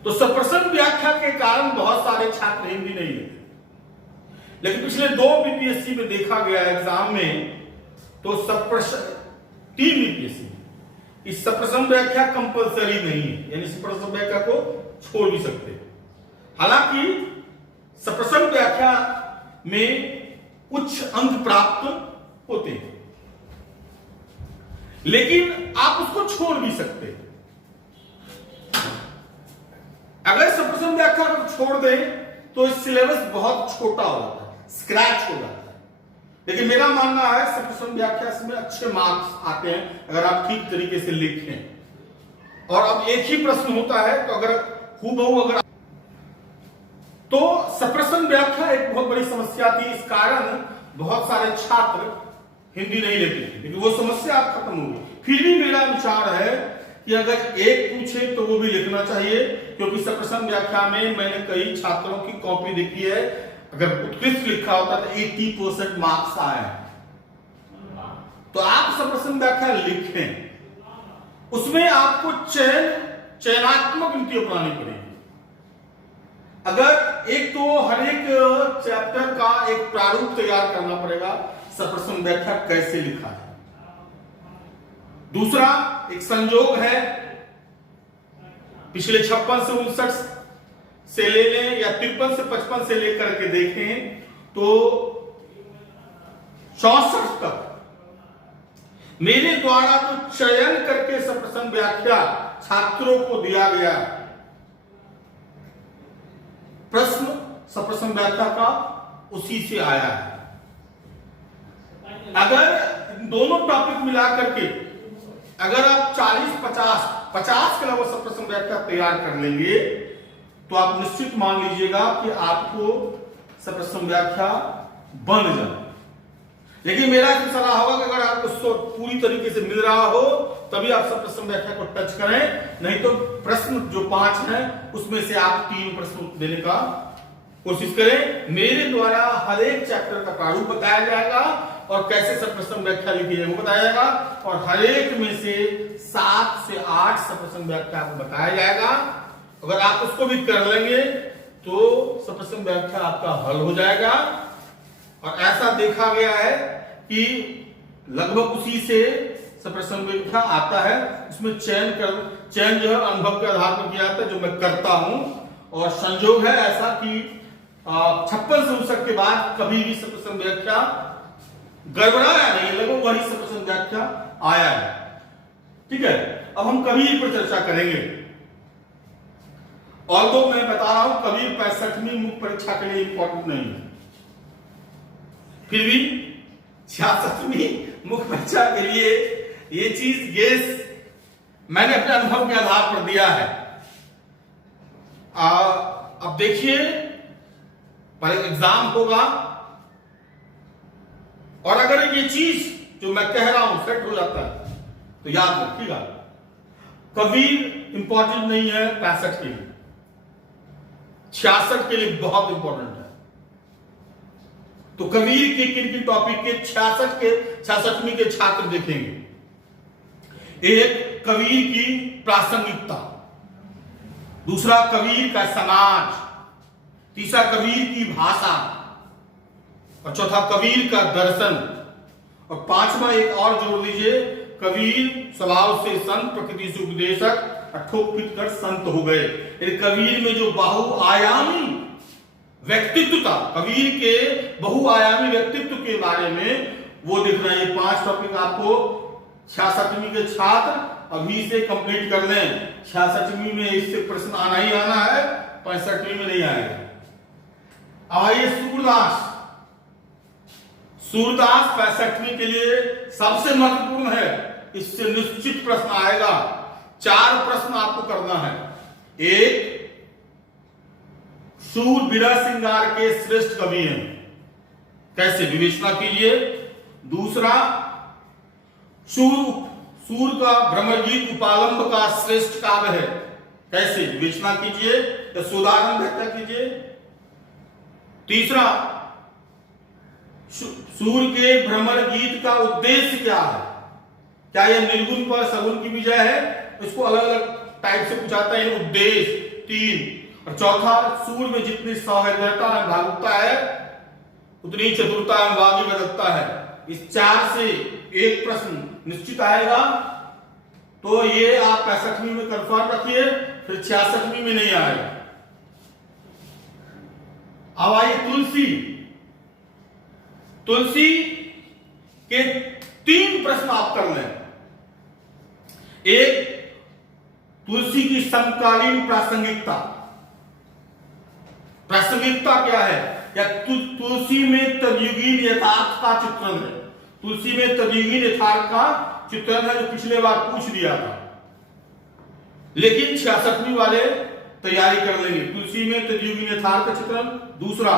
तो सप्रसंग व्याख्या के कारण बहुत सारे छात्र हिंदी नहीं लेते, लेकिन पिछले 2 बीपीएससी में देखा गया एग्जाम में तो 3 बीपीएससी इस सप्रसंग व्याख्या कंपलसरी नहीं है, यानी सप्रसंग व्याख्या को छोड़ भी सकते हैं। हालांकि सप्रसंग व्याख्या में उच्च अंक प्राप्त होते हैं, लेकिन आप उसको छोड़ भी सकते हैं। अगर सप्रसंग व्याख्या को छोड़ दें तो इस सिलेबस बहुत छोटा हो जाता है, स्क्रैच हो जाता है। लेकिन मेरा मानना है सप्रसंग व्याख्या में अच्छे मार्क्स आते हैं अगर आप ठीक तरीके से लिखें। और अब एक ही प्रश्न होता है, तो अगर हूबहू अगर तो सप्रसंग व्याख्या एक बहुत बड़ी समस्या थी। इस कारण बहुत सारे छात्र हिंदी नहीं लेते थे, लेकिन वो समस्या अब खत्म हो गई। फिर भी मेरा विचार है कि अगर एक पूछे तो वो भी लिखना चाहिए, क्योंकि सप्रसंग व्याख्या में मैंने कई छात्रों की कॉपी देखी है, अगर उत्कृष्ट लिखा होता तो 80% मार्क्स आए। तो आप सप्रसंग व्याख्या लिखें, उसमें आपको चयनात्मक नीति अपनानी पड़ेगी। अगर एक तो हर एक चैप्टर का एक प्रारूप तैयार करना पड़ेगा, सप्रसंग व्याख्या कैसे लिखा है। दूसरा एक संयोग है, पिछले 56 से 59 से ले लें या 53 से 55 से लेकर के देखें तो 64 तक मेरे द्वारा तो चयन करके सप्रसंग व्याख्या छात्रों को दिया गया प्रश्न सप्रसंग व्याख्या का उसी से आया है। अगर दोनों टॉपिक मिलाकर के अगर आप 40-50 के अलावा सप्रसंग व्याख्या तैयार कर लेंगे तो आप निश्चित मान लीजिएगा कि आपको सप्रसंग व्याख्या बन जाए। लेकिन मेरा इसमें सलाह होगा कि अगर आपको पूरी तरीके से मिल रहा हो तभी आप सप्रसंग व्याख्या को टच करें, नहीं तो प्रश्न जो 5 हैं उसमें से आप 3 प्रश्न देने का कोशिश करें। मेरे द्वारा हर एक चैप्टर का प्रारूप बताया जाएगा और कैसे सप्रसंग व्याख्या लिखी है वो बताया जाएगा, और हर एक में से 7 से 8 सप्रसंग व्याख्या आपको बताया जाएगा। अगर आप उसको भी कर लेंगे तो सप्रसंग व्याख्या आपका हल हो जाएगा। और ऐसा देखा गया है कि लगभग उसी से सप्रसंग व्याख्या आता है। इसमें चयन जो है अनुभव के आधार पर किया जाता है, जो मैं करता हूं। और संयोग है ऐसा कि 56 से 59 के बाद कभी भी सप्रसंग व्याख्या गड़बड़ाया नहीं, लगभग वही सप्रसंग व्याख्या आया है। ठीक है, अब हम कबीर पर चर्चा करेंगे। और तो मैं बता रहा हूं कबीर 65वीं मुख्य परीक्षा के लिए इंपॉर्टेंट नहीं है, फिर भी 66वीं मुख्य परीक्षा के लिए ये चीज गेस मैंने अपने अनुभव के आधार पर दिया है। अब देखिए पर एग्जाम होगा और अगर ये चीज जो मैं कह रहा हूं सेट हो जाता है तो याद रखिएगा कबीर इंपॉर्टेंट नहीं है 65 के लिए, 66 के लिए बहुत इंपॉर्टेंट है। तो कबीर के किन टॉपिक के 66वीं के छात्र देखेंगे। एक कबीर की प्रासंगिकता, दूसरा कबीर का समाज, तीसरा कबीर की भाषा, और चौथा कबीर का दर्शन, और पांचवा एक और जोड़ लीजिए, कबीर स्वभाव से संत, प्रकृति से उपदेशक, ठोक पीट कर संत हो गए। कबीर में जो बहुआयामी व्यक्तित्व था, कबीर के बहुआयामी व्यक्तित्व के बारे में वो देखना। ये 5 टॉपिक आपको 66वीं के छात्र अभी से कंप्लीट कर लें। 66वीं में इससे प्रश्न आना ही आना है, 65वीं में नहीं आएगा। अब आइए सूरदास। सूरदास 65वीं के लिए सबसे महत्वपूर्ण है, इससे निश्चित प्रश्न आएगा। 4 प्रश्न आपको करना है। एक, सूर बिरह श्रृंगार के श्रेष्ठ कवि हैं, कैसे विवेचना कीजिए। दूसरा, सूर का भ्रमरगीत उपालंब का श्रेष्ठ काव्य है, कैसे विवेचना कीजिए या सुधारण व्याख्या कीजिए। तीसरा, सूर के भ्रमर गीत का उद्देश्य क्या है, क्या यह निर्गुण पर सगुण की विजय है, इसको अलग अलग टाइप से पूछाता है उद्देश्य। 3, और चौथा, सूर में जितनी सौहार्दता एवं भावुकता है उतनी चतुरता एवं वाग्विदग्धता है। इस 4 से एक प्रश्न निश्चित आएगा, तो ये आप 65वीं में कंफर्म रखिए, फिर 66वीं में नहीं आएगा। अब आइए तुलसी के 3 प्रश्न आप कर लें। एक, तुलसी की समकालीन प्रासंगिकता क्या है, या तुलसी में तद्युगीन यथार्थ का चित्रण है। तुलसी में तद्युगीन यथार्थ का चित्रण है, जो पिछले बार पूछ लिया था, लेकिन 66वीं वाले तैयारी कर लेंगे। तुलसी में तद्युगीन यथार्थ का चित्रण। दूसरा,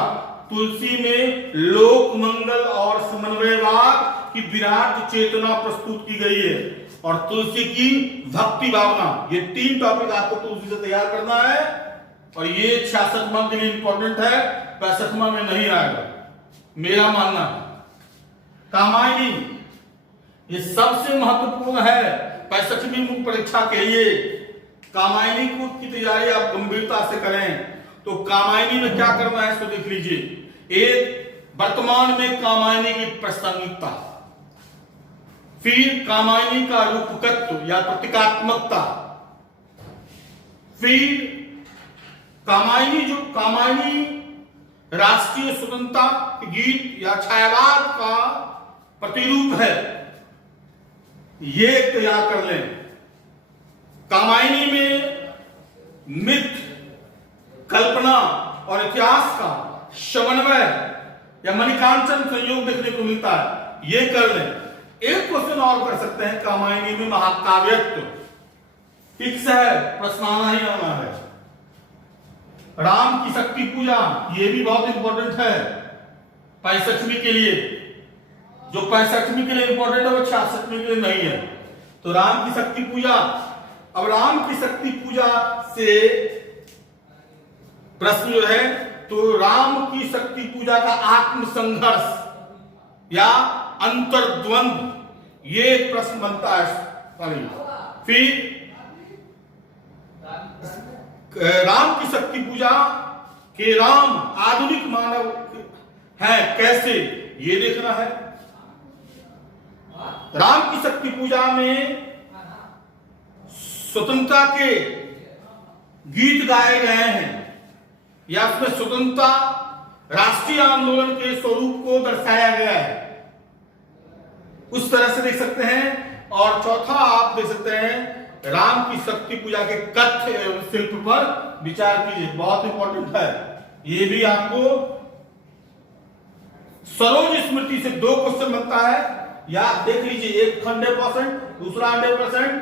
तुलसी में लोक मंगल और समन्वयवाद की विराट चेतना प्रस्तुत की गई है, और तुलसी की भक्ति भावना। ये 3 टॉपिक आपको तुलसी से तैयार करना है, और ये 66वां के लिए इंपॉर्टेंट है, 65वां में नहीं आएगा, मेरा मानना है। कामायनी, ये सबसे महत्वपूर्ण है 65वीं मुख्य परीक्षा के लिए। कामायनी की तैयारी आप गंभीरता से करें। तो कामायनी में क्या करना है, इसको देख लीजिए। एक, वर्तमान में कामायनी की प्रासंगिकता, फिर कामायनी का रूपकत्व या प्रतीकात्मकता, फिर कामायनी राष्ट्रीय स्वतंत्रता गीत या छायावाद का प्रतिरूप है, ये तैयार कर लें। कामायनी में मिथ, कल्पना और इतिहास का समन्वय या मणिकांचन संयोग देखने को मिलता है, ये कर लें। एक क्वेश्चन और कर सकते हैं, कामायनी में महाकाव्यत्व फिक्स है, प्रश्न आना ही आना है। राम की शक्ति पूजा, ये भी बहुत इंपॉर्टेंट है 65वीं के लिए। जो 65वीं के लिए इंपॉर्टेंट है वो 66वीं के लिए नहीं है। तो राम की शक्ति पूजा, अब राम की शक्ति पूजा से प्रश्न जो है, तो राम की शक्ति पूजा का आत्मसंघर्ष या अंतर्द्वंद, ये एक प्रश्न बनता है। फिर राम की शक्ति पूजा के राम आधुनिक मानव है कैसे, ये देखना है। राम की शक्ति पूजा में स्वतंत्रता के गीत गाए गए हैं, या उसमें स्वतंत्रता राष्ट्रीय आंदोलन के स्वरूप को दर्शाया गया है, उस तरह से देख सकते हैं। और चौथा आप देख सकते हैं, राम की शक्ति पूजा के कथ्य एवं शिल्प पर विचार कीजिए, बहुत इंपॉर्टेंट है। ये भी आपको सरोज स्मृति से 2 क्वेश्चन बनता है, या देख लीजिए, एक 100%, दूसरा 100%,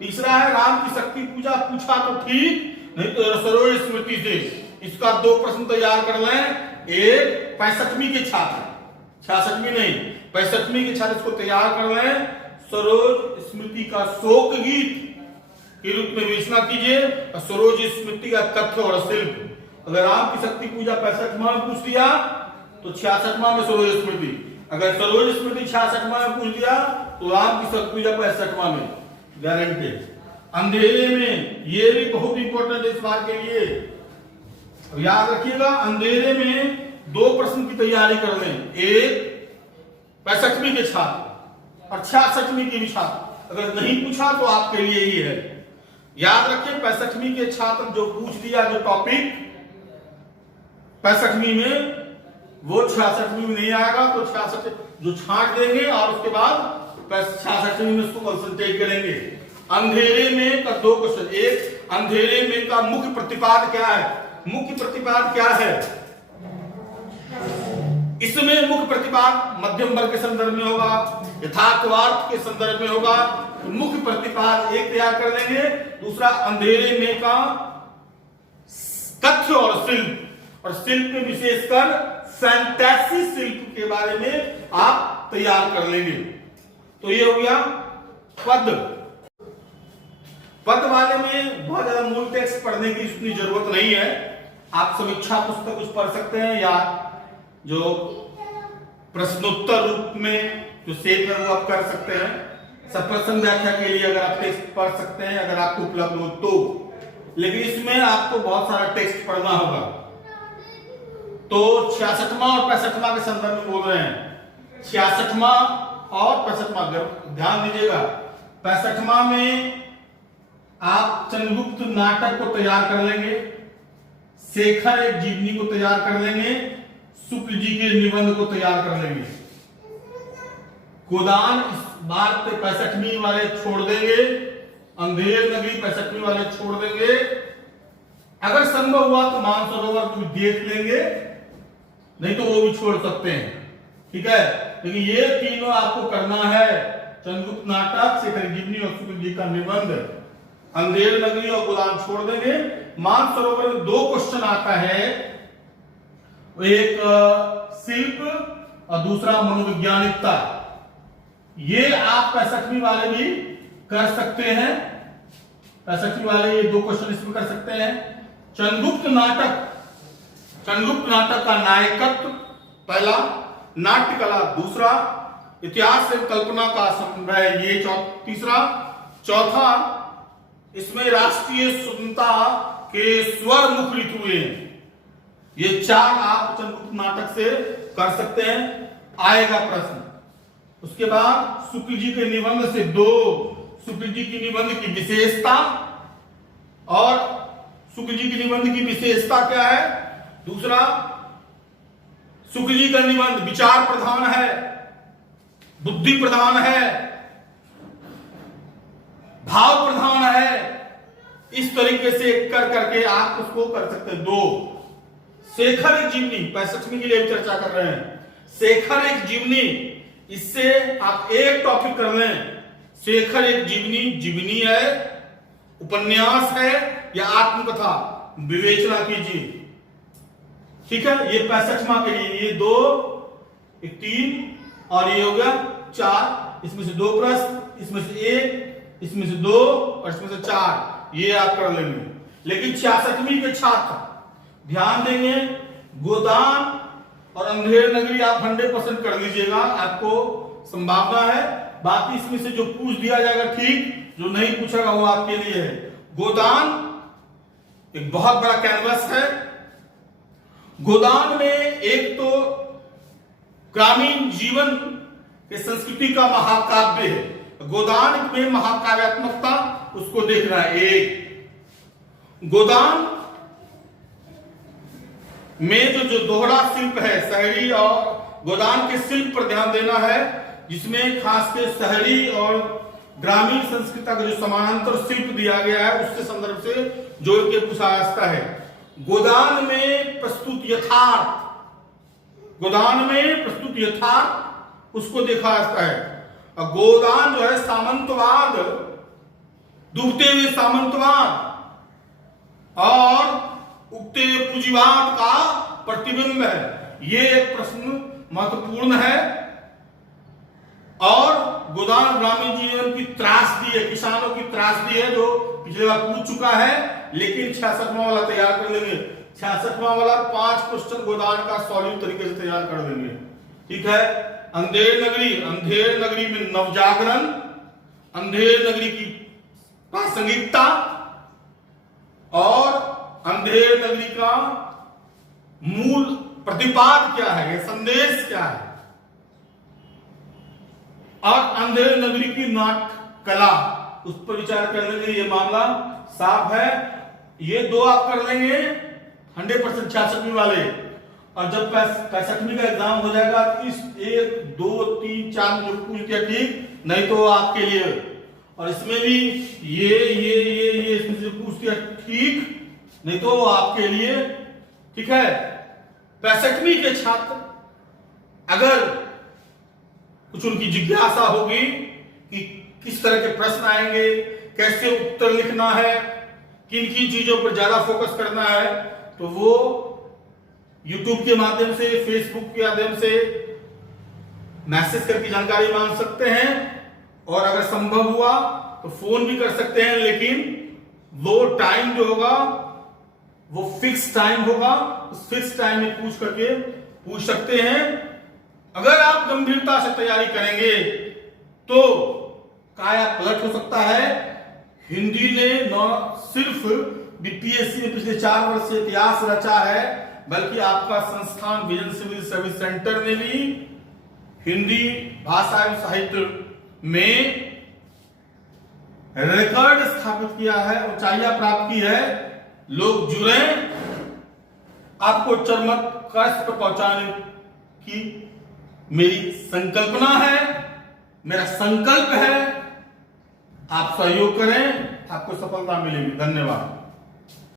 तीसरा है राम की शक्ति पूजा पूछा तो ठीक, नहीं तो सरोज स्मृति से इसका 2 प्रश्न तैयार कर लें। एक 65वीं के छात्र, 66वीं नहीं, 65वीं के छात्र इसको तैयार कर लें। सरोज स्मृति का शोक गीत के रूप में विवेचना कीजिए, और सरोज स्मृति का तथ्य और शिल्प। अगर राम की शक्ति पूजा 65वां में पूछ दिया तो 66वां में सरोज स्मृति, अगर सरोज स्मृति 66वां में पूछ दिया तो राम की शक्ति पूजा 65वां में, गारंटी। अंधेरे में, ये भी बहुत इंपॉर्टेंट इस बार के लिए। याद रखिएगा, अंधेरे में 2 प्रश्न की तैयारी कर लें, एक 65वीं के छात्र और 66वीं के भी छात्र। अगर नहीं पूछा तो आपके लिए ही है। याद रखिए 65वीं के छात्र जो पूछ दिया जो टॉपिक 65वीं में, वो 66वीं में नहीं आएगा, तो 66 जो छांट देंगे और उसके बाद 66वीं में उसको कंसंट्रेट करेंगे। अंधेरे में का 2 क्वेश्चन, एक अंधेरे में का मुख्य प्रतिपाद क्या है, मुख्य प्रतिपाद क्या है, इसमें मुख्य प्रतिपाद मध्यम वर्ग के संदर्भ में होगा, यथार्थवाद के संदर्भ में होगा। तो मुख्य प्रतिपाद एक तैयार कर लेंगे। दूसरा अंधेरे में का तथ्य और शिल्प, और शिल्प में विशेषकर फैंटेसी शिल्प के बारे में आप तैयार कर लेंगे। तो ये हो गया पद। पद वाले में बहुत ज्यादा मूल टेक्स्ट पढ़ने की इतनी जरूरत नहीं है। आप समीक्षा पुस्तक कुछ पढ़ सकते हैं, या जो प्रश्नोत्तर रूप में जो सेव है वो आप कर सकते हैं। सप्रश्न व्याख्या के लिए अगर आप टेक्स्ट पढ़ सकते हैं, अगर आपको उपलब्ध हो तो। लेकिन इसमें आपको बहुत सारा टेक्स्ट पढ़ना होगा। तो 66वां और 65वां के संदर्भ में बोल रहे हैं। 66वां और 65वां, ध्यान दीजिएगा। 65वां में आप चंद्रगुप्त नाटक को तैयार कर लेंगे, शेखर एक जीवनी को तैयार कर लेंगे, शुक्ल जी के निबंध को तैयार कर लेंगे। गोदान इस बार पे 65वीं वाले छोड़ देंगे, अंधेर नगरी 65वीं वाले छोड़ देंगे। अगर संभव हुआ तो मानसरोवर को भी देख लेंगे, नहीं तो वो भी छोड़ सकते हैं, ठीक है। लेकिन ये तीनों आपको करना है, चंद्रगुप्त नाटक, शेखर जीवनी और शुक्ल जी का निबंध। अंधेर नगरी और गोदान छोड़ देंगे। मानसरोवर में 2 क्वेश्चन आता है, एक शिल्प और दूसरा मनोवैज्ञानिकता। ये आप 65वीं वाले भी कर सकते हैं, 65वीं वाले ये 2 क्वेश्चन इसमें कर सकते हैं। चंद्रगुप्त नाटक, चंद्रगुप्त नाटक का नायकत्व पहला, नाट्य कला दूसरा, इतिहास से कल्पना का समन्वय ये तीसरा, चौथा इसमें राष्ट्रीय स्वतंत्रता के स्वर मुखरित हुए। ये 4 आप चंद्रगुप्त नाटक से कर सकते हैं, आएगा प्रश्न। उसके बाद शुक्ल जी के निबंध से 2, शुक्ल जी की निबंध की विशेषता, और शुक्ल जी की निबंध की विशेषता क्या है। दूसरा, शुक्ल जी का निबंध विचार प्रधान है, बुद्धि प्रधान है, भाव प्रधान है। इस तरीके से कर करके आप उसको कर सकते हैं। 2 शेखर एक जीवनी, 65वीं के लिए चर्चा कर रहे हैं। शेखर एक जीवनी, इससे आप एक टॉपिक कर लें। शेखर एक जीवनी, जीवनी है, उपन्यास है या आत्मकथा, विवेचना कीजिए, ठीक है। ये 65वां के लिए ये 2, 3 और ये हो गया 4। इसमें से 2 प्रश्न, इसमें से 1, इसमें से 2 और इसमें से 4, ये आप कर लेंगे। लेकिन 66वीं के छात्र ध्यान देंगे, गोदान और अंधेर नगरी आप 100% कर लीजिएगा, आपको संभावना है। बाकी इसमें से जो पूछ दिया जाएगा ठीक, जो नहीं पूछेगा वो आपके लिए है। गोदान एक बहुत बड़ा कैनवस है। गोदान में एक तो ग्रामीण जीवन के संस्कृति का महाकाव्य है। गोदान में महाकाव्यात्मकता उसको देखना है। एक गोदान में जो दोहरा शिल्प है, शहरी और गोदान के शिल्प पर ध्यान देना है, जिसमें खासकर शहरी और ग्रामीण संस्कृति का जो समानांतर शिल्प दिया गया है उसके संदर्भ से जोड़ के पूछा जाता है। गोदान में प्रस्तुत यथार्थ, गोदान में प्रस्तुत यथार्थ उसको देखा जाता है। और गोदान जो है सामंतवाद, डूबते हुए सामंतवाद और उगते हुए पूंजीवाद का प्रतिबिंब है। ये एक प्रश्न महत्वपूर्ण है। और गोदान ग्रामीण जीवन की त्रासदी है, किसानों की त्रासदी है, जो पिछले बार पूछ चुका है। लेकिन 66वां वाला तैयार कर लेंगे। 66वां वाला 5 क्वेश्चन गोदान का सॉलिड तरीके से तैयार कर देंगे, ठीक है। अंधेर नगरी, अंधेर नगरी में नवजागरण, अंधेर नगरी की प्रासंगिकता और अंधेर नगरी का मूल प्रतिपाद क्या है, ये संदेश क्या है, और अंधेरे नगरी की नाट्य कला, उस पर विचार कर लेंगे। ये मामला साफ है। ये दो आप कर लेंगे 100% 66वीं वाले, और जब 65वीं का एग्जाम हो जाएगा इस 1 2 3 4 में जो पूछ दिया ठीक, नहीं तो आपके लिए, और इसमें भी ये इसमें से पूछ दिया ठीक, नहीं तो आपके लिए, ठीक है। 65वीं के छात्र अगर कुछ उनकी जिज्ञासा होगी कि किस तरह के प्रश्न आएंगे, कैसे उत्तर लिखना है, किन किन चीजों पर ज्यादा फोकस करना है, तो वो YouTube के माध्यम से, Facebook के माध्यम से मैसेज करके जानकारी मांग सकते हैं, और अगर संभव हुआ तो फोन भी कर सकते हैं। लेकिन वो टाइम जो होगा वो फिक्स टाइम होगा, उस फिक्स टाइम में पूछ सकते हैं। अगर आप गंभीरता से तैयारी करेंगे तो काया पलट हो सकता है। हिंदी ने न सिर्फ बीपीएससी में पिछले 4 वर्ष से इतिहास रचा है, बल्कि आपका संस्थान विजन सिविल सर्विस सेंटर ने भी हिंदी भाषा एवं साहित्य में रिकॉर्ड स्थापित किया है, ऊंचाइयां प्राप्त की है। लोग जुड़े, आपको चरमोत्कर्ष पर पहुंचाने की मेरी संकल्पना है, मेरा संकल्प है। आप सहयोग करें, आपको सफलता मिलेगी। धन्यवाद।